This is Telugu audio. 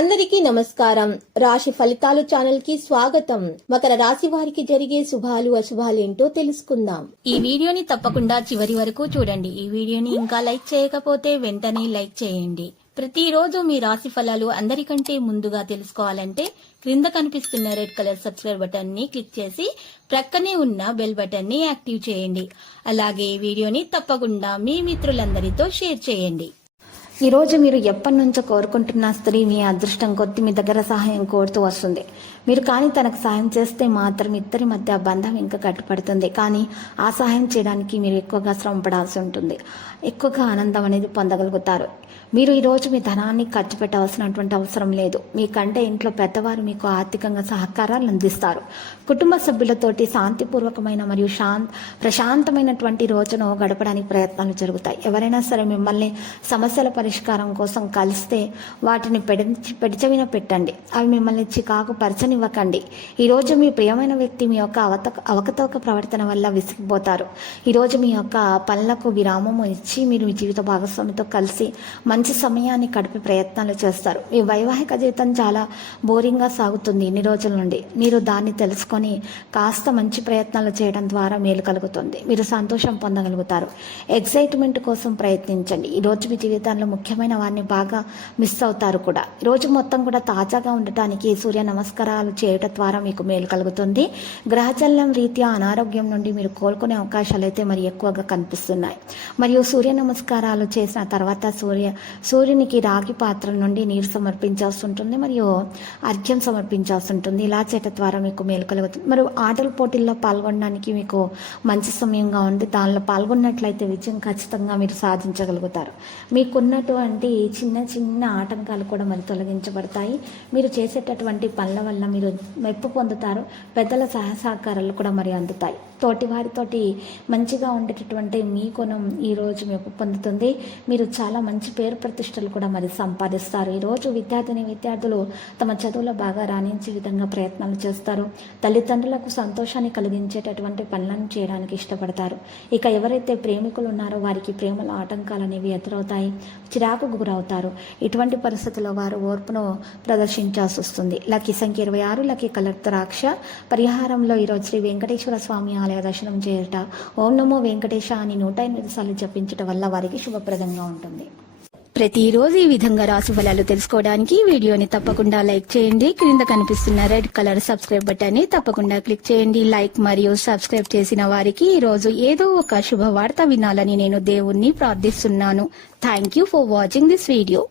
అందరికీ నమస్కారం. రాశి ఫలితాలు ఛానల్ కి స్వాగతం. మకర రాశి వారికి జరిగే శుభాలు అశుభాలు ఏంటో తెలుసుకుందాం. ఈ వీడియోని తప్పకుండా చివరి వరకు చూడండి. ఈ వీడియోని ఇంకా లైక్ చేయకపోతే వెంటనే లైక్ చేయండి. ప్రతిరోజు మీ రాశి ఫలాలు అందరికంటే ముందుగా తెలుసుకోవాలంటే క్రింద కనిపిస్తున్న రెడ్ కలర్ సబ్స్క్రైబ్ బటన్ ని క్లిక్ చేసి ప్రక్కనే ఉన్న బెల్ బటన్ ని యాక్టివ్ చేయండి. అలాగే ఈ వీడియోని తప్పకుండా మీ మిత్రులందరితో షేర్ చేయండి. ఈ రోజు మీరు ఎప్పటి నుంచో కోరుకుంటున్న స్త్రీ మీ అదృష్టం కొద్ది మీ దగ్గర సహాయం కోరుతూ వస్తుంది. మీరు కానీ తనకు సహాయం చేస్తే మాత్రం ఇద్దరి మధ్య బంధం ఇంకా గట్టిపడుతుంది. కానీ ఆ సహాయం చేయడానికి మీరు ఎక్కువగా శ్రమ పడాల్సి ఉంటుంది. ఎక్కువగా ఆనందం అనేది పొందగలుగుతారు. మీరు ఈరోజు మీ ధనాన్ని ఖర్చు పెట్టవలసినటువంటి అవసరం లేదు. మీకంటే ఇంట్లో పెద్దవారు మీకు ఆర్థికంగా సహకారాలు అందిస్తారు. కుటుంబ సభ్యులతోటి శాంతిపూర్వకమైన మరియు ప్రశాంతమైనటువంటి రోజును గడపడానికి ప్రయత్నాలు జరుగుతాయి. ఎవరైనా సరే మిమ్మల్ని సమస్యల పరిష్కారం కోసం కలిస్తే వాటిని పెడిచవిన పెట్టండి. అవి మిమ్మల్ని చికాకు పరచనివ్వకండి. ఈరోజు మీ ప్రియమైన వ్యక్తి మీ యొక్క అవకతవక ప్రవర్తన వల్ల విసిగిపోతారు. ఈరోజు మీ యొక్క పనులకు విరామం ఇచ్చి మీరు మీ జీవిత భాగస్వామితో కలిసి మంచి సమయాన్ని గడిపే ప్రయత్నాలు చేస్తారు. మీ వైవాహిక జీవితం చాలా బోరింగ్గా సాగుతుంది ఇన్ని రోజుల నుండి. మీరు దాన్ని తెలుసుకొని కాస్త మంచి ప్రయత్నాలు చేయడం ద్వారా మేలు కలుగుతుంది. మీరు సంతోషం పొందగలుగుతారు. ఎక్సైట్మెంట్ కోసం ప్రయత్నించండి. ఈరోజు మీ జీవితంలో ముఖ్యమైన వారిని బాగా మిస్ అవుతారు కూడా. ఈరోజు మొత్తం కూడా తాజాగా ఉండటానికి సూర్య నమస్కారాలు చేయడం ద్వారా మీకు మేలు కలుగుతుంది. గ్రహచలనం రీత్యా అనారోగ్యం నుండి మీరు కోలుకునే అవకాశాలు అయితే మరి ఎక్కువగా కనిపిస్తున్నాయి. మరియు సూర్య నమస్కారాలు చేసిన తర్వాత సూర్యునికి రాగి పాత్ర నుండి నీరు సమర్పించాల్సి ఉంటుంది మరియు అర్ఘ్యం సమర్పించాల్సి ఉంటుంది. ఇలా చేయడం ద్వారా మీకు మేలు కలుగుతుంది. మరియు ఆటల పోటీల్లో పాల్గొనడానికి మీకు మంచి సమయంగా ఉంది. దానిలో పాల్గొన్నట్లయితే విజయం ఖచ్చితంగా మీరు సాధించగలుగుతారు. మీకున్నటువంటి చిన్న చిన్న ఆటంకాలు కూడా మరి తొలగించబడతాయి. మీరు చేసేటటువంటి పనుల వల్ల మీరు మెప్పు పొందుతారు. పెద్దల సహకారాలు కూడా మరి అందుతాయి. తోటి వారితోటి మంచిగా ఉండేటటువంటి మీ గుణం ఈరోజు మెప్పు పొందుతుంది. మీరు చాలా మంచి పేరు ప్రతిష్టలు కూడా మరి సంపాదిస్తారు. ఈరోజు విద్యార్థులు తమ చదువులో బాగా రాణించే విధంగా ప్రయత్నాలు చేస్తారు. తల్లిదండ్రులకు సంతోషాన్ని కలిగించేటటువంటి పనులను చేయడానికి ఇష్టపడతారు. ఇక ఎవరైతే ప్రేమికులు ఉన్నారో వారికి ప్రేమల ఆటంకాలు అనేవి ఎదురవుతాయి. చిరాకుకు గురవుతారు. ఇటువంటి పరిస్థితుల్లో వారు ఓర్పును ప్రదర్శించాల్సి వస్తుంది. లక్కీ సంఖ్య 26, లక్కీ కలర్ ద్రాక్ష. పరిహారంలో ఈరోజు శ్రీ వెంకటేశ్వర స్వామి ఆలయ దర్శనం చేయట, ఓం నమో వెంకటేశ అని 108 సార్లు జపించడం వల్ల వారికి శుభప్రదంగా ఉంటుంది. ప్రతిరోజు ఈ విధంగా రాశి ఫలాలు తెలుసుకోవడానికి వీడియోని తప్పకుండా లైక్ చేయండి. క్రింద కనిపిస్తున్న రెడ్ కలర్ సబ్స్క్రైబ్ బటన్ ని తప్పకుండా క్లిక్ చేయండి. లైక్ మరియు సబ్స్క్రైబ్ చేసిన వారికి ఈ రోజు ఏదో ఒక శుభవార్త వినాలని నేను దేవుణ్ణి ప్రార్థిస్తున్నాను. Thank you for watching this video.